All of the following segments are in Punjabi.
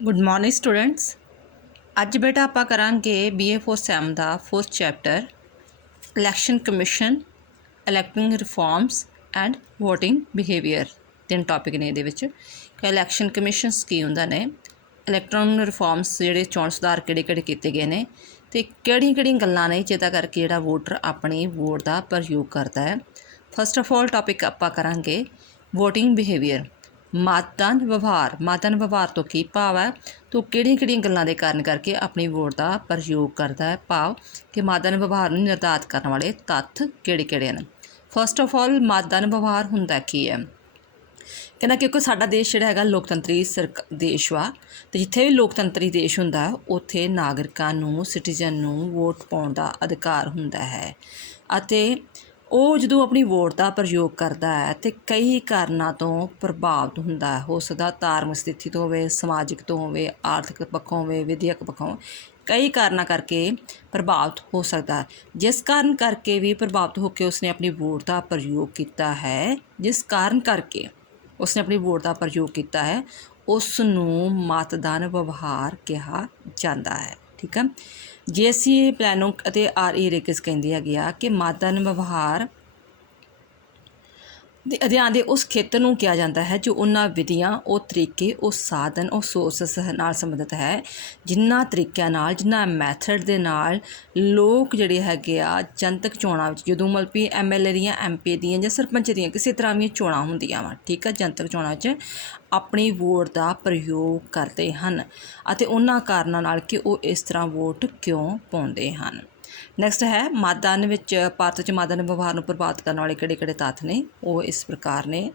Good morning students. ਅੱਜ ਬੇਟਾ ਆਪਾਂ ਕਰਾਂਗੇ BA ਫੋਰ ਸੈਮ ਦਾ 4th chapter election commission, electing reforms and voting behaviour. ਤਿੰਨ ਟੌਪਿਕ ਨੇ ਇਹਦੇ ਵਿੱਚ ਕਿ ਇਲੈਕਸ਼ਨ ਕਮਿਸ਼ਨਸ ਕੀ ਹੁੰਦਾ ਨੇ, ਇਲੈਕਟ੍ਰੋਨਿਕ ਰਿਫਾਰਮਸ ਜਿਹੜੇ ਚੋਣ ਸੁਧਾਰ ਕਿਹੜੇ ਕੀਤੇ ਗਏ ਨੇ ਅਤੇ ਕਿਹੜੀਆਂ ਗੱਲਾਂ ਨੇ ਜਿਹਦਾ ਕਰਕੇ ਜਿਹੜਾ ਵੋਟਰ ਆਪਣੀ ਵੋਟ ਦਾ ਪ੍ਰਯੋਗ ਕਰਦਾ ਹੈ। ਫਸਟ ਆਫ ਆਲ ਟੌਪਿਕ ਆਪਾਂ ਕਰਾਂਗੇ ਵੋਟਿੰਗ ਬਿਹੇਵੀਅਰ, ਮਤਦਾਨ ਵਿਵਹਾਰ ਤੋਂ ਕੀ ਭਾਵ ਹੈ, ਤੋ ਕਿਹੜੀਆਂ ਗੱਲਾਂ ਦੇ ਕਾਰਨ ਕਰਕੇ ਆਪਣੀ ਵੋਟ ਦਾ ਪ੍ਰਯੋਗ ਕਰਦਾ ਹੈ, ਭਾਵ ਕਿ ਮਤਦਾਨ ਵਿਵਹਾਰ ਨੂੰ ਨਿਰਧਾਰਿਤ ਕਰਨ ਵਾਲੇ ਤੱਥ ਕਿਹੜੇ ਹਨ। ਫਸਟ ਆਫ ਆਲ ਮਤਦਾਨ ਵਿਵਹਾਰ ਹੁੰਦਾ ਕੀ ਹੈ। ਕਹਿੰਦਾ ਕਿਉਂਕਿ ਸਾਡਾ ਦੇਸ਼ ਜਿਹੜਾ ਹੈਗਾ ਲੋਕਤੰਤਰੀ ਦੇਸ਼ ਵਾ, ਅਤੇ ਜਿੱਥੇ ਵੀ ਲੋਕਤੰਤਰੀ ਦੇਸ਼ ਹੁੰਦਾ ਉੱਥੇ ਨਾਗਰਿਕਾਂ ਨੂੰ, ਸਿਟੀਜ਼ਨ ਨੂੰ ਵੋਟ ਪਾਉਣ ਦਾ ਅਧਿਕਾਰ ਹੁੰਦਾ ਹੈ ਅਤੇ ਉਹ ਜਦੋਂ ਆਪਣੀ ਵੋਟ ਦਾ ਪ੍ਰਯੋਗ ਕਰਦਾ ਹੈ ਅਤੇ ਕਈ ਕਾਰਨਾਂ ਤੋਂ ਪ੍ਰਭਾਵਿਤ ਹੁੰਦਾ ਹੈ। ਹੋ ਸਕਦਾ ਧਾਰਮਿਕ ਸਥਿਤੀ ਤੋਂ ਹੋਵੇ, ਸਮਾਜਿਕ ਤੋਂ ਹੋਵੇ, ਆਰਥਿਕ ਪੱਖੋਂ ਹੋਵੇ, ਵਿਦਿਅਕ ਪੱਖੋਂ, ਕਈ ਕਾਰਨਾਂ ਕਰਕੇ ਪ੍ਰਭਾਵਿਤ ਹੋ ਸਕਦਾ ਹੈ। ਜਿਸ ਕਾਰਨ ਕਰਕੇ ਵੀ ਪ੍ਰਭਾਵਿਤ ਹੋ ਕੇ ਉਸਨੇ ਆਪਣੀ ਵੋਟ ਦਾ ਪ੍ਰਯੋਗ ਕੀਤਾ ਹੈ, ਜਿਸ ਕਾਰਨ ਕਰਕੇ ਉਸਨੇ ਆਪਣੀ ਵੋਟ ਦਾ ਪ੍ਰਯੋਗ ਕੀਤਾ ਹੈ, ਉਸ ਨੂੰ ਮਤਦਾਨ ਵਿਵਹਾਰ ਕਿਹਾ ਜਾਂਦਾ ਹੈ। ਠੀਕ ਹੈ। JCA ਪਲੈਨੋ ਅਤੇ RE ਰੇਕਿਸ ਕਹਿੰਦੇ ਹੈਗੇ ਆ ਕਿ ਮਤਦਾਨ ਵਿਵਹਾਰ ਦੇ ਅਧਿਐਨ ਦੇ ਉਸ ਖੇਤਰ ਨੂੰ ਕਿਹਾ ਜਾਂਦਾ ਹੈ ਜੋ ਉਹਨਾਂ ਵਿਧੀਆਂ, ਉਹ ਤਰੀਕੇ, ਉਹ ਸਾਧਨ, ਉਹ ਸੋਰਸਸ ਨਾਲ ਸੰਬੰਧਿਤ ਹੈ ਜਿਨ੍ਹਾਂ ਤਰੀਕਿਆਂ ਨਾਲ, ਜਿਨ੍ਹਾਂ ਮੈਥਡ ਦੇ ਨਾਲ ਲੋਕ ਜਿਹੜੇ ਹੈਗੇ ਆ ਜਨਤਕ ਚੋਣਾਂ ਵਿੱਚ, ਜਦੋਂ ਮਤਲਬ ਕਿ MLA ਦੀਆਂ, MP ਦੀਆਂ ਜਾਂ ਸਰਪੰਚ ਦੀਆਂ ਕਿਸੇ ਤਰ੍ਹਾਂ ਦੀਆਂ ਚੋਣਾਂ ਹੁੰਦੀਆਂ ਵਾ, ਠੀਕ ਹੈ, ਜਨਤਕ ਚੋਣਾਂ ਵਿੱਚ ਆਪਣੀ ਵੋਟ ਦਾ ਪ੍ਰਯੋਗ ਕਰਦੇ ਹਨ ਅਤੇ ਉਹਨਾਂ ਕਾਰਨਾਂ ਨਾਲ ਕਿ ਉਹ ਇਸ ਤਰ੍ਹਾਂ ਵੋਟ ਕਿਉਂ ਪਾਉਂਦੇ ਹਨ। ਨੈਕਸਟ ਹੈ ਮਤਦਾਨ ਵਿੱਚ, ਭਾਰਤ ਵਿੱਚ ਮਤਦਾਨ ਵਿਵਹਾਰ ਨੂੰ ਪ੍ਰਭਾਵਿਤ ਕਰਨ ਵਾਲੇ ਕਿਹੜੇ ਤੱਥ ਨੇ, ਉਹ ਇਸ ਪ੍ਰਕਾਰ ਨੇ।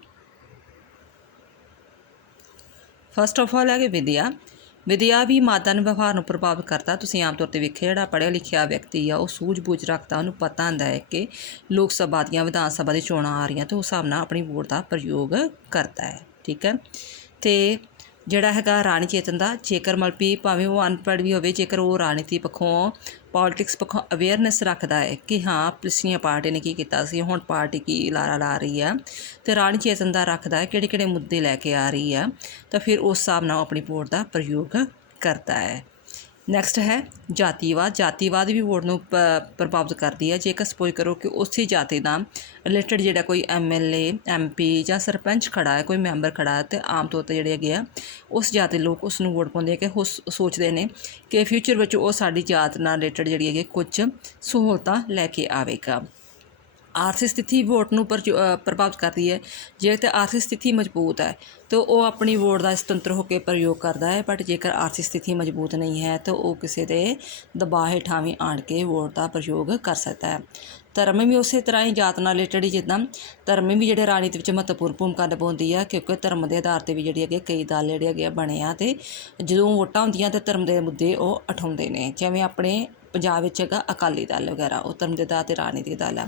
ਫਸਟ ਆਫ ਆਲ ਹੈ ਕਿ ਵਿਦਿਆ ਵੀ ਮਤਦਾਨ ਵਿਵਹਾਰ ਨੂੰ ਪ੍ਰਭਾਵਿਤ ਕਰਦਾ। ਤੁਸੀਂ ਆਮ ਤੌਰ 'ਤੇ ਵੇਖਿਆ ਜਿਹੜਾ ਪੜ੍ਹਿਆ ਲਿਖਿਆ ਵਿਅਕਤੀ ਆ ਉਹ ਸੂਝ-ਬੂਝ ਰੱਖਦਾ, ਉਹਨੂੰ ਪਤਾ ਹੁੰਦਾ ਹੈ ਕਿ ਲੋਕ ਸਭਾ ਦੀਆਂ, ਵਿਧਾਨ ਸਭਾ ਦੀ ਚੋਣਾਂ ਆ ਰਹੀਆਂ ਅਤੇ ਉਸ ਹਿਸਾਬ ਨਾਲ ਆਪਣੀ ਵੋਟ ਦਾ ਪ੍ਰਯੋਗ ਕਰਦਾ ਹੈ। ਠੀਕ ਹੈ। ਅਤੇ ਜਿਹੜਾ ਹੈਗਾ ਰਾਣੀ ਚੇਤਨ ਦਾ, ਜੇਕਰ ਮਤਲਬ ਕਿ ਭਾਵੇਂ ਉਹ ਅਨਪੜ੍ਹ ਵੀ ਹੋਵੇ, ਜੇਕਰ ਉਹ ਰਾਜਨੀਤੀ ਪੱਖੋਂ, ਪੋਲੀਟਿਕਸ ਪੱਖੋਂ ਅਵੇਅਰਨੈਸ ਰੱਖਦਾ ਹੈ ਕਿ ਹਾਂ ਪਿਛਲੀਆਂ ਪਾਰਟੀ ਨੇ ਕੀ ਕੀਤਾ ਸੀ, ਹੁਣ ਪਾਰਟੀ ਕੀ ਲਾਰਾ ਲਾ ਰਹੀ ਆ, ਅਤੇ ਰਾਣੀ ਚੇਤਨ ਦਾ ਰੱਖਦਾ ਹੈ ਕਿਹੜੇ ਮੁੱਦੇ ਲੈ ਕੇ ਆ ਰਹੀ ਆ, ਤਾਂ ਫਿਰ ਉਸ ਹਿਸਾਬ ਨਾਲ ਆਪਣੀ ਵੋਟ ਦਾ ਪ੍ਰਯੋਗ ਕਰਦਾ ਹੈ। ਨੈਕਸਟ ਹੈ ਜਾਤੀਵਾਦ ਵੀ ਵੋਟ ਨੂੰ ਪ੍ਰਭਾਵਿਤ ਕਰਦੀ ਹੈ। ਜੇਕਰ ਸਪੋਜ਼ ਕਰੋ ਕਿ ਉਸੇ ਜਾਤੀ ਦਾ ਰਿਲੇਟਡ ਜਿਹੜਾ ਕੋਈ MLA, MP ਜਾਂ ਸਰਪੰਚ ਖੜਾ ਹੈ, ਕੋਈ ਮੈਂਬਰ ਖੜਾ ਹੈ, ਅਤੇ ਆਮ ਤੌਰ 'ਤੇ ਜਿਹੜੇ ਹੈਗੇ ਆ ਉਸ ਜਾਤੀ ਦੇ ਲੋਕ ਉਸ ਨੂੰ ਵੋਟ ਪਾਉਂਦੇ ਆ ਕਿ ਉਹ ਸੋਚਦੇ ਨੇ ਕਿ ਫਿਊਚਰ ਵਿੱਚ ਉਹ ਸਾਡੀ ਜਾਤ ਨਾਲ ਰਿਲੇਟਡ ਜਿਹੜੀ ਹੈਗੀ ਕੁਝ ਸਹੂਲਤਾਂ ਲੈ ਕੇ ਆਵੇਗਾ। ਆਰਥਿਕ ਸਥਿਤੀ ਵੋਟ ਨੂੰ ਪ੍ਰਭਾਵਿਤ ਕਰਦੀ ਹੈ। ਜੇ ਤਾਂ ਆਰਥਿਕ ਸਥਿਤੀ ਮਜ਼ਬੂਤ ਹੈ ਤਾਂ ਉਹ ਆਪਣੀ ਵੋਟ ਦਾ ਸੁਤੰਤਰ ਹੋ ਕੇ ਪ੍ਰਯੋਗ ਕਰਦਾ ਹੈ, ਬਟ ਜੇਕਰ ਆਰਥਿਕ ਸਥਿਤੀ ਮਜ਼ਬੂਤ ਨਹੀਂ ਹੈ ਤਾਂ ਉਹ ਕਿਸੇ ਦੇ ਦਬਾਅ ਹੇਠਾਂ ਵੀ ਆਣ ਕੇ ਵੋਟ ਦਾ ਪ੍ਰਯੋਗ ਕਰ ਸਕਦਾ ਹੈ। ਧਰਮ ਵੀ ਉਸੇ ਤਰ੍ਹਾਂ ਹੀ, ਜਾਤ ਨਾਲ ਰਿਲੇਟਡ ਹੀ, ਜਿੱਦਾਂ ਧਰਮ ਵੀ ਜਿਹੜੇ ਰਾਜਨੀਤੀ ਵਿੱਚ ਮਹੱਤਵਪੂਰਨ ਭੂਮਿਕਾ ਨਿਭਾਉਂਦੀ ਆ, ਕਿਉਂਕਿ ਧਰਮ ਦੇ ਆਧਾਰ 'ਤੇ ਵੀ ਜਿਹੜੀ ਹੈਗੇ ਕਈ ਦਲ ਜਿਹੜੇ ਹੈਗੇ ਆ ਬਣੇ ਆ, ਅਤੇ ਜਦੋਂ ਵੋਟਾਂ ਹੁੰਦੀਆਂ ਤਾਂ ਧਰਮ ਦੇ ਮੁੱਦੇ ਉਹ ਉਠਾਉਂਦੇ ਨੇ। ਜਿਵੇਂ ਆਪਣੇ ਪੰਜਾਬ ਵਿੱਚ ਹੈਗਾ ਅਕਾਲੀ ਦਲ ਵਗੈਰਾ, ਉਹ ਧਰਮ ਦੇ ਆਧਾਰ 'ਤੇ ਰਾਜਨੀਤਿਕ ਦਲ ਆ।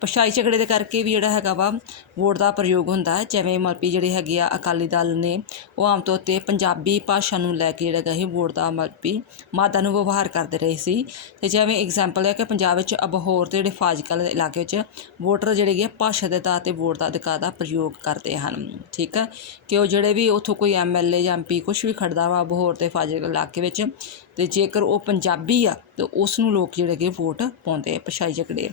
ਭਾਸ਼ਾਈ ਝਗੜੇ ਦੇ ਕਰਕੇ ਵੀ ਜਿਹੜਾ ਹੈਗਾ ਵਾ ਵੋਟ ਦਾ ਪ੍ਰਯੋਗ ਹੁੰਦਾ ਹੈ। ਜਿਵੇਂ ਮਤਲਬ ਕਿ ਜਿਹੜੇ ਹੈਗੇ ਆ ਅਕਾਲੀ ਦਲ ਨੇ ਉਹ ਆਮ ਤੌਰ 'ਤੇ ਪੰਜਾਬੀ ਭਾਸ਼ਾ ਨੂੰ ਲੈ ਕੇ ਜਿਹੜਾ ਹੈਗਾ ਇਹ ਵੋਟ ਦਾ ਮਤਲਬ ਕਿ ਮਤਦਾਨ ਨੂੰ ਵਿਵਹਾਰ ਕਰਦੇ ਰਹੇ ਸੀ। ਅਤੇ ਜਿਵੇਂ ਐਗਜ਼ਾਮਪਲ ਹੈ ਕਿ ਪੰਜਾਬ ਵਿੱਚ ਅਬਹੋਰ ਅਤੇ ਜਿਹੜੇ ਫਾਜ਼ਿਲਕਾ ਦੇ ਇਲਾਕੇ ਵਿੱਚ ਵੋਟਰ ਜਿਹੜੇ ਹੈਗੇ ਭਾਸ਼ਾ ਦੇ ਆਧਾਰ 'ਤੇ ਵੋਟ ਦਾ ਅਧਿਕਾਰ ਦਾ ਪ੍ਰਯੋਗ ਕਰਦੇ ਹਨ। ਠੀਕ ਹੈ। ਕਿ ਉਹ ਜਿਹੜੇ ਵੀ ਉੱਥੋਂ ਕੋਈ MLA ਜਾਂ MP ਕੁਛ ਵੀ ਖੜਦਾ ਵਾ ਅਬਹੋਰ ਅਤੇ ਫਾਜ਼ਿਲਕਾ ਇਲਾਕੇ ਵਿੱਚ, ਅਤੇ ਜੇਕਰ ਉਹ ਪੰਜਾਬੀ ਆ ਤਾਂ ਉਸ ਨੂੰ ਲੋਕ ਜਿਹੜੇ ਹੈਗੇ ਵੋਟ ਪਾਉਂਦੇ ਆ। ਭਾਸ਼ਾਈ ਝਗੜੇ,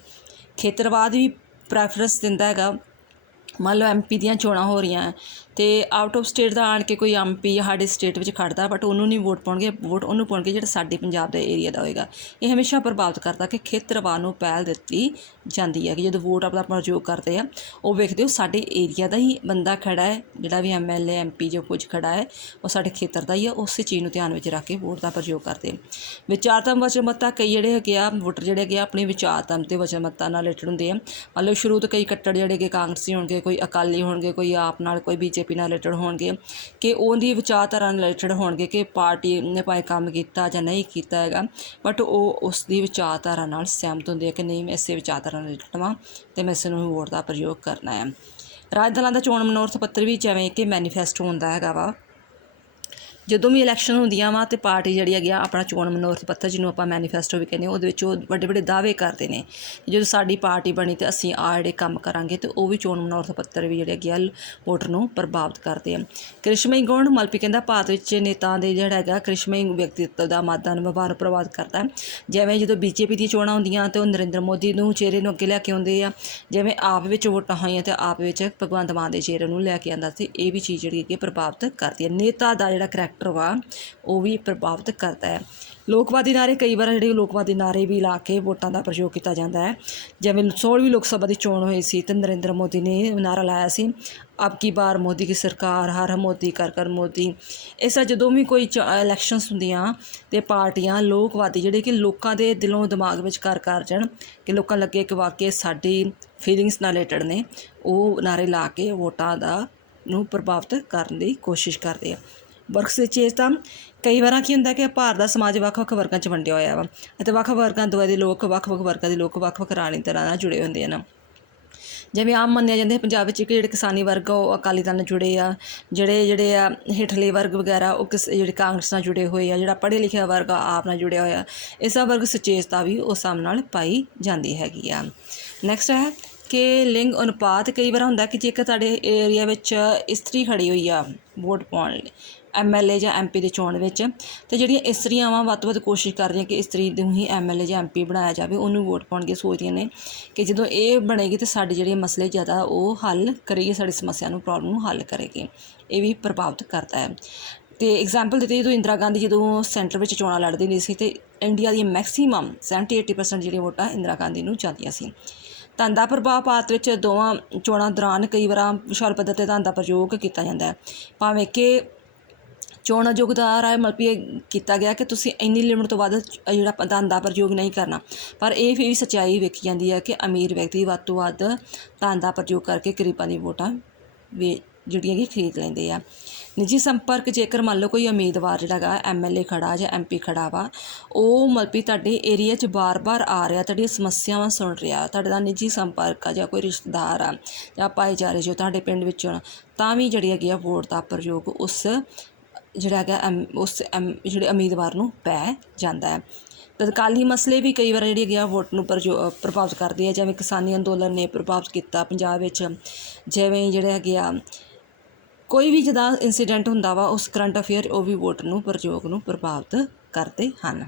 ਖੇਤਰਵਾਦ ਵੀ ਪ੍ਰੈਫਰੈਂਸ ਦਿੰਦਾ ਹੈਗਾ। ਮੰਨ ਲਓ MP ਦੀਆਂ ਚੋਣਾਂ ਹੋ ਰਹੀਆਂ ਅਤੇ ਆਊਟ ਆਫ ਸਟੇਟ ਦਾ ਆਣ ਕੇ ਕੋਈ MP ਸਾਡੇ ਸਟੇਟ ਵਿੱਚ ਖੜ੍ਹਦਾ, ਬਟ ਉਹਨੂੰ ਨਹੀਂ ਵੋਟ ਪਾਉਣਗੇ, ਵੋਟ ਉਹਨੂੰ ਪਾਉਣਗੇ ਜਿਹੜਾ ਸਾਡੇ ਪੰਜਾਬ ਦੇ ਏਰੀਆ ਦਾ ਹੋਏਗਾ। ਇਹ ਹਮੇਸ਼ਾ ਪ੍ਰਭਾਵਿਤ ਕਰਦਾ ਕਿ ਖੇਤਰਵਾਦ ਨੂੰ ਪਹਿਲ ਦਿੱਤੀ ਜਾਂਦੀ ਹੈ ਕਿ ਜਦੋਂ ਵੋਟ ਆਪਣਾ ਪ੍ਰਯੋਗ ਕਰਦੇ ਆ ਉਹ ਵੇਖਦੇ ਹੋ ਸਾਡੇ ਏਰੀਆ ਦਾ ਹੀ ਬੰਦਾ ਖੜਾ ਹੈ, ਜਿਹੜਾ ਵੀ MLA MP ਜੋ ਕੁਝ ਖੜਾ ਹੈ ਉਹ ਸਾਡੇ ਖੇਤਰ ਦਾ ਹੀ ਆ, ਉਸੇ ਚੀਜ਼ ਨੂੰ ਧਿਆਨ ਵਿੱਚ ਰੱਖ ਕੇ ਵੋਟ ਦਾ ਪ੍ਰਯੋਗ ਕਰਦੇ। ਵਿਚਾਰਧਾਰਕ ਵਚਨਬੱਧਤਾ, ਕਈ ਜਿਹੜੇ ਹੈਗੇ ਆ ਵੋਟਰ ਜਿਹੜੇ ਹੈਗੇ ਆ ਆਪਣੀ ਵਿਚਾਰਧਾਰਾ ਅਤੇ ਵਚਨਬੱਧਤਾ ਨਾਲ ਰਿਲੇਟਡ ਹੁੰਦੇ ਆ। ਮੰਨ ਲਓ ਸ਼ੁਰੂ ਤੋਂ ਕਈ ਕੱਟੜ ਜਿਹੜੇ ਹੈਗੇ ਕਾਂਗਰਸੀ ਹੋਣਗੇ, ਕੋਈ ਅਕਾਲੀ ਹੋਣਗੇ, ਕੋਈ ਆਪ ਨਾਲ, ਕੋਈ BJP ਨਾਲ ਰਿਲੇਟਡ ਹੋਣਗੇ, ਕਿ ਉਹਦੀ ਵਿਚਾਰਧਾਰਾ ਨਾਲ ਰਿਲੇਟਡ ਹੋਣਗੇ ਕਿ ਪਾਰਟੀ ਨੇ ਭਾਵੇਂ ਕੰਮ ਕੀਤਾ ਜਾਂ ਨਹੀਂ ਕੀਤਾ ਹੈਗਾ, ਬਟ ਉਹ ਉਸ ਦੀ ਵਿਚਾਰਧਾਰਾ ਨਾਲ ਸਹਿਮਤ ਹੁੰਦੇ ਆ ਕਿ ਨਹੀਂ ਮੈਂ ਇਸੇ ਵਿਚਾਰਧਾਰਾ ਨਾਲ ਰਿਲੇਟਡ ਹਾਂ ਅਤੇ ਮੈਂ ਇਸ ਨੂੰ ਵੋਟ ਦਾ ਪ੍ਰਯੋਗ ਕਰਨਾ ਹੈ। ਰਾਜ ਦਲਾਂ ਦਾ ਚੋਣ ਮਨੋਰਥ ਪੱਤਰ ਵੀ ਜਿਵੇਂ ਕਿ ਮੈਨੀਫੈਸਟੋ ਹੁੰਦਾ ਹੈਗਾ ਵਾ, ਜਦੋਂ ਵੀ ਇਲੈਕਸ਼ਨ ਹੁੰਦੀਆਂ ਵਾ ਤੇ ਪਾਰਟੀ ਜਿਹੜੀ ਹੈਗੀ ਆ ਆਪਣਾ ਚੋਣ ਮਨੋਰਥ ਪੱਤਰ, ਜਿਹਨੂੰ ਆਪਾਂ ਮੈਨੀਫੈਸਟੋ ਵੀ ਕਹਿੰਦੇ, ਉਹਦੇ ਵਿੱਚ ਉਹ ਵੱਡੇ ਵੱਡੇ ਦਾਅਵੇ ਕਰਦੇ ਨੇ। ਜਦੋਂ ਸਾਡੀ ਪਾਰਟੀ ਬਣੀ ਤੇ ਅਸੀਂ ਆਹ ਜਿਹੜੇ ਕੰਮ ਕਰਾਂਗੇ, ਤੇ ਉਹ ਵੀ ਚੋਣ ਮਨੋਰਥ ਪੱਤਰ ਵੀ ਜਿਹੜੇ ਹੈਗੇ ਆ ਵੋਟਰ ਨੂੰ ਪ੍ਰਭਾਵਿਤ ਕਰਦੇ ਆ। ਕ੍ਰਿਸ਼ਮਈ ਗੁਣ ਮਲਪੀ ਕਹਿੰਦਾ ਭਾਰਤ ਵਿੱਚ ਨੇਤਾ ਦੇ ਜਿਹੜਾ ਹੈਗਾ ਕ੍ਰਿਸ਼ਮਈ ਵਿਅਕਤੀਤਵ ਦਾ ਮਤਦਾਨ ਵਿਵਹਾਰ ਪ੍ਰਭਾਵਿਤ ਕਰਦਾ। ਜਿਵੇਂ ਜਦੋਂ BJP ਦੀਆਂ ਚੋਣਾਂ ਹੁੰਦੀਆਂ ਤੇ ਉਹ ਨਰਿੰਦਰ ਮੋਦੀ ਨੂੰ ਚਿਹਰੇ ਨੂੰ ਅੱਗੇ ਲੈ ਕੇ ਆਉਂਦੇ ਆ। ਜਿਵੇਂ ਆਪ ਵਿੱਚ ਵੋਟਾਂ ਹੋਈਆਂ ਤੇ ਆਪ ਵਿੱਚ ਭਗਵੰਤ ਮਾਨ ਦੇ ਚਿਹਰੇ ਨੂੰ ਲੈ ਕੇ ਆਉਂਦਾ ਸੀ। ਇਹ ਵੀ ਚੀਜ਼ ਜਿਹੜੀ ਹੈਗੀ ਪ੍ਰਭਾਵਿਤ ਕਰਦੀ ਹੈ। ਨੇਤਾ ਦਾ ਜਿਹੜਾ ਕਰੈਕਟਰ ਵਾ ਉਹ ਵੀ ਪ੍ਰਭਾਵਿਤ ਕਰਦਾ ਹੈ। ਲੋਕਵਾਦੀ ਨਾਅਰੇ, ਕਈ ਵਾਰ ਜਿਹੜੇ ਲੋਕਵਾਦੀ ਨਾਅਰੇ ਵੀ ਲਾ ਕੇ ਵੋਟਾਂ ਦਾ ਪ੍ਰਯੋਗ ਕੀਤਾ ਜਾਂਦਾ ਹੈ। ਜਿਵੇਂ 16ਵੀਂ ਲੋਕ ਸਭਾ ਦੀ ਚੋਣ ਹੋਈ ਸੀ ਤੇ ਨਰਿੰਦਰ ਮੋਦੀ ਨੇ ਨਾਅਰਾ ਲਾਇਆ ਸੀ, ਅਬ ਕੀ ਬਾਰ ਮੋਦੀ ਕੀ ਸਰਕਾਰ, ਹਰ ਮੋਦੀ ਕਰ ਕਰ ਮੋਦੀ। ਇਸ ਤਰ੍ਹਾਂ ਜਦੋਂ ਵੀ ਕੋਈ ਇਲੈਕਸ਼ਨਸ ਹੁੰਦੀਆਂ ਤੇ ਪਾਰਟੀਆਂ ਲੋਕਵਾਦੀ ਜਿਹੜੇ ਕਿ ਲੋਕਾਂ ਦੇ ਦਿਲੋਂ ਦਿਮਾਗ ਵਿੱਚ ਘਰ ਕਰ ਜਾਣ, ਕਿ ਲੋਕਾਂ ਲੱਗੇ ਕਿ ਵਾਕਈ ਸਾਡੀ ਫੀਲਿੰਗਸ ਨਾਲ ਰਿਲੇਟਡ ਨੇ, ਉਹ ਨਾਅਰੇ ਲਾ ਕੇ ਵੋਟਾਂ ਦਾ ਨੂੰ ਪ੍ਰਭਾਵਿਤ ਕਰਨ ਦੀ ਕੋਸ਼ਿਸ਼ ਕਰਦੇ ਆ। ਵਰਗ ਸੁਚੇਤਤਾ, ਕਈ ਵਾਰ ਕੀ ਹੁੰਦਾ ਕਿ ਭਾਰਤ ਦਾ ਸਮਾਜ ਵੱਖ-ਵੱਖ ਵਰਗਾਂ 'ਚ ਵੰਡਿਆ ਹੋਇਆ ਵਾ ਅਤੇ ਵੱਖ-ਵੱਖ ਵਰਗਾਂ ਦੇ ਲੋਕ ਵੱਖ-ਵੱਖ ਵਰਗਾਂ ਦੇ ਲੋਕ ਵੱਖ-ਵੱਖ ਰਾਜਨੀਤਿਕ ਤਰ੍ਹਾਂ ਨਾਲ ਜੁੜੇ ਹੁੰਦੇ ਹਨ। ਜਿਵੇਂ ਆਮ ਮੰਨਿਆ ਜਾਂਦਾ ਪੰਜਾਬ ਵਿੱਚ ਜਿਹੜੇ ਕਿਸਾਨੀ ਵਰਗ ਉਹ ਅਕਾਲੀ ਦਲ ਨਾਲ ਜੁੜੇ ਆ, ਜਿਹੜੇ ਆ ਹੇਠਲੇ ਵਰਗ ਵਗੈਰਾ ਉਹ ਜਿਹੜੇ ਕਾਂਗਰਸ ਨਾਲ ਜੁੜੇ ਹੋਏ ਆ, ਜਿਹੜਾ ਪੜ੍ਹੇ ਲਿਖਿਆ ਵਰਗ ਆਪ ਨਾਲ ਜੁੜਿਆ ਹੋਇਆ, ਇਸ ਵਰਗ ਸੁਚੇਤਤਾ ਵੀ ਉਸ ਹਿਸਾਬ ਨਾਲ ਪਾਈ ਜਾਂਦੀ ਹੈਗੀ ਆ। ਨੈਕਸਟ ਹੈ ਕਿ ਲਿੰਗ ਅਨੁਪਾਤ, ਕਈ ਵਾਰ ਹੁੰਦਾ ਕਿ ਜੇਕਰ ਤੁਹਾਡੇ ਏਰੀਆ ਵਿੱਚ ਇਸਤਰੀ ਖੜੀ ਹੋਈ ਆ ਵੋਟ ਪਾਉਣ ਲਈ MLA ਜਾਂ MP ਦੀ ਚੋਣ ਵਿੱਚ, ਅਤੇ ਜਿਹੜੀਆਂ ਇਸਤਰੀਆਂ ਵਾ ਵੱਧ ਤੋਂ ਵੱਧ ਕੋਸ਼ਿਸ਼ ਕਰ ਰਹੀਆਂ ਕਿ ਇਸਤਰੀ ਨੂੰ ਹੀ MLA ਜਾਂ MP ਬਣਾਇਆ ਜਾਵੇ, ਉਹਨੂੰ ਵੋਟ ਪਾਉਣਗੇ, ਸੋਚਦੀਆਂ ਨੇ ਕਿ ਜਦੋਂ ਇਹ ਬਣੇਗੀ ਤਾਂ ਸਾਡੇ ਜਿਹੜੇ ਮਸਲੇ ਜ਼ਿਆਦਾ ਉਹ ਹੱਲ ਕਰੇਗੀ, ਸਾਡੀ ਸਮੱਸਿਆ ਨੂੰ ਪ੍ਰੋਬਲਮ ਨੂੰ ਹੱਲ ਕਰੇਗੀ। ਇਹ ਵੀ ਪ੍ਰਭਾਵਿਤ ਕਰਦਾ ਹੈ। ਅਤੇ ਐਗਜ਼ਾਮਪਲ ਦਿੱਤੀ ਜਦੋਂ ਇੰਦਰਾ ਗਾਂਧੀ ਜਦੋਂ ਸੈਂਟਰ ਵਿੱਚ ਚੋਣਾਂ ਲੜਦੀ ਨਹੀਂ ਸੀ ਅਤੇ ਇੰਡੀਆ ਦੀਆਂ ਮੈਕਸੀਮਮ 70-80% ਜਿਹੜੀਆਂ ਵੋਟਾਂ ਇੰਦਰਾ ਗਾਂਧੀ ਨੂੰ ਜਾਂਦੀਆਂ ਸੀ। ਧਨ ਦਾ ਪ੍ਰਭਾਵ, ਭਾਰਤ ਵਿੱਚ ਦੋਵਾਂ ਚੋਣਾਂ ਦੌਰਾਨ ਕਈ ਵਾਰ ਵਿਸ਼ਾਲ ਪੱਧਰ 'ਤੇ ਧਨ ਦਾ ਪ੍ਰਯੋਗ ਕੀਤਾ ਜਾਂਦਾ ਹੈ, ਭਾਵੇਂ ਕਿ ਚੋਣ ਆਯੋਗ ਦੁਆਰਾ ਮਤਲਬ ਇਹ ਕੀਤਾ ਗਿਆ ਕਿ ਤੁਸੀਂ ਇੰਨੀ ਲਿਮਟ ਤੋਂ ਵੱਧ ਜਿਹੜਾ ਧਨ ਦਾ ਪ੍ਰਯੋਗ ਨਹੀਂ ਕਰਨਾ, ਪਰ ਇਹ ਵੀ ਸੱਚਾਈ ਵੇਖੀ ਜਾਂਦੀ ਹੈ ਕਿ ਅਮੀਰ ਵਿਅਕਤੀ ਵੱਧ ਤੋਂ ਵੱਧ ਧਨ ਦਾ ਪ੍ਰਯੋਗ ਕਰਕੇ ਗਰੀਬਾਂ ਦੀ ਵੋਟਾਂ ਜਿਹੜੀਆਂ ਕਿ ਖਰੀਦ ਲੈਂਦੇ ਆ। ਨਿੱਜੀ ਸੰਪਰਕ, ਜੇਕਰ ਮੰਨ ਲਓ ਕੋਈ ਉਮੀਦਵਾਰ ਜਿਹੜਾ ਹੈਗਾ MLA ਖੜਾ ਜਾਂ MP ਖੜਾ ਵਾ, ਉਹ ਮਤਲਬ ਵੀ ਤੁਹਾਡੇ ਏਰੀਆ 'ਚ ਬਾਰ-ਬਾਰ ਆ ਰਿਹਾ, ਤੁਹਾਡੀਆਂ ਸਮੱਸਿਆਵਾਂ ਸੁਣ ਰਿਹਾ, ਤੁਹਾਡੇ ਨਾਲ ਨਿੱਜੀ ਸੰਪਰਕ ਆ ਜਾਂ ਕੋਈ ਰਿਸ਼ਤੇਦਾਰ ਆ ਜਾਂ ਭਾਈਚਾਰੇ 'ਚੋਂ ਤੁਹਾਡੇ ਪਿੰਡ ਵਿੱਚੋਂ, ਤਾਂ ਵੀ ਜਿਹੜੀ ਹੈਗੀ ਆ ਵੋਟ ਦਾ ਪ੍ਰਯੋਗ ਉਸ ਜਿਹੜਾ ਹੈਗਾ ਜਿਹੜੇ ਉਮੀਦਵਾਰ ਨੂੰ ਪੈ ਜਾਂਦਾ ਹੈ। ਤਤਕਾਲੀ ਮਸਲੇ ਵੀ ਕਈ ਵਾਰ ਜਿਹੜੀ ਹੈਗੀ ਆ ਵੋਟ ਨੂੰ ਪ੍ਰਭਾਵਿਤ ਕਰਦੇ ਆ। ਜਿਵੇਂ ਕਿਸਾਨੀ ਅੰਦੋਲਨ ਨੇ ਪ੍ਰਭਾਵਿਤ ਕੀਤਾ ਪੰਜਾਬ ਵਿੱਚ, ਜਿਵੇਂ ਜਿਹੜੇ ਹੈਗੇ ਆ ਕੋਈ ਵੀ ਜਿੱਦਾਂ ਇੰਸੀਡੈਂਟ ਹੁੰਦਾ ਵਾ ਉਸ ਕਰੰਟ ਅਫੇਅਰ, ਉਹ ਵੀ ਵੋਟ ਨੂੰ ਪ੍ਰਯੋਗ ਨੂੰ ਪ੍ਰਭਾਵਿਤ ਕਰਦੇ ਹਨ।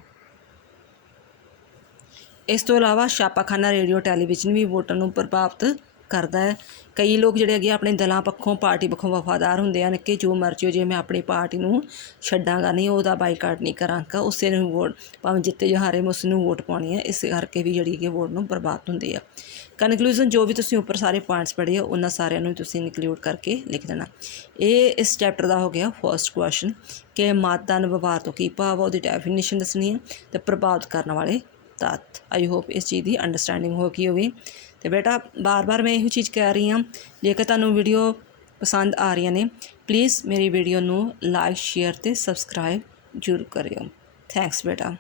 ਇਸ ਤੋਂ ਇਲਾਵਾ ਛਾਪਾਖਾਨਾ, ਰੇਡੀਓ, ਟੈਲੀਵਿਜ਼ਨ ਵੀ ਵੋਟਾਂ ਨੂੰ ਪ੍ਰਭਾਵਿਤ ਕਰਦਾ ਹੈ। ਕਈ ਲੋਕ ਜਿਹੜੇ ਹੈਗੇ ਆਪਣੇ ਦਲਾਂ ਪੱਖੋਂ, ਪਾਰਟੀ ਪੱਖੋਂ ਵਫਾਦਾਰ ਹੁੰਦੇ ਹਨ ਕਿ ਜੋ ਮਰਜ਼ੀ ਹੋ ਜੇ, ਮੈਂ ਆਪਣੀ ਪਾਰਟੀ ਨੂੰ ਛੱਡਾਂਗਾ ਨਹੀਂ, ਉਹਦਾ ਬਾਈਕਾਟ ਨਹੀਂ ਕਰਾਂਗਾ, ਉਸੇ ਨੂੰ ਵੋਟ ਭਾਵੇਂ ਜਿੱਤੇ ਜਾਂ ਹਾਰੇ ਮੈਂ ਉਸ ਨੂੰ ਵੋਟ ਪਾਉਣੀ ਹੈ। ਇਸ ਕਰਕੇ ਵੀ ਜਿਹੜੀ ਕਿ ਵੋਟ ਨੂੰ ਪ੍ਰਭਾਵਿਤ ਹੁੰਦੀ ਆ। ਕਨਕਲੂਜ਼ਨ, ਜੋ ਵੀ ਤੁਸੀਂ ਉੱਪਰ ਸਾਰੇ ਪੁਆਇੰਟਸ ਪੜ੍ਹੇ ਆ ਉਹਨਾਂ ਸਾਰਿਆਂ ਨੂੰ ਤੁਸੀਂ ਇਨਕਲੂਡ ਕਰਕੇ ਲਿਖ ਦੇਣਾ। ਇਹ ਇਸ ਚੈਪਟਰ ਦਾ ਹੋ ਗਿਆ ਫਸਟ ਕੁਐਸਚਨ ਕਿ ਮਤਦਾਨ ਵਿਵਹਾਰ ਤੋਂ ਕੀ ਭਾਵ ਆ, ਉਹਦੀ ਡੈਫੀਨੇਸ਼ਨ ਦੱਸਣੀ ਹੈ ਅਤੇ ਪ੍ਰਭਾਵਿਤ ਕਰਨ ਵਾਲੇ ਤੱਤ। ਆਈ ਹੋਪ ਇਸ ਚੀਜ਼ ਦੀ ਅੰਡਰਸਟੈਂਡਿੰਗ ਹੋ ਗਈ ਹੋਵੇ। ਅਤੇ ਬੇਟਾ ਬਾਰ-ਬਾਰ ਮੈਂ ਇਹੋ ਚੀਜ਼ ਕਹਿ ਰਹੀ ਹਾਂ, ਜੇਕਰ ਤੁਹਾਨੂੰ ਵੀਡੀਓ ਪਸੰਦ ਆ ਰਹੀਆਂ ਨੇ ਪਲੀਜ਼ ਮੇਰੀ ਵੀਡੀਓ ਨੂੰ ਲਾਈਕ, ਸ਼ੇਅਰ ਅਤੇ ਸਬਸਕ੍ਰਾਈਬ ਜ਼ਰੂਰ ਕਰਿਓ। ਥੈਂਕਸ ਬੇਟਾ।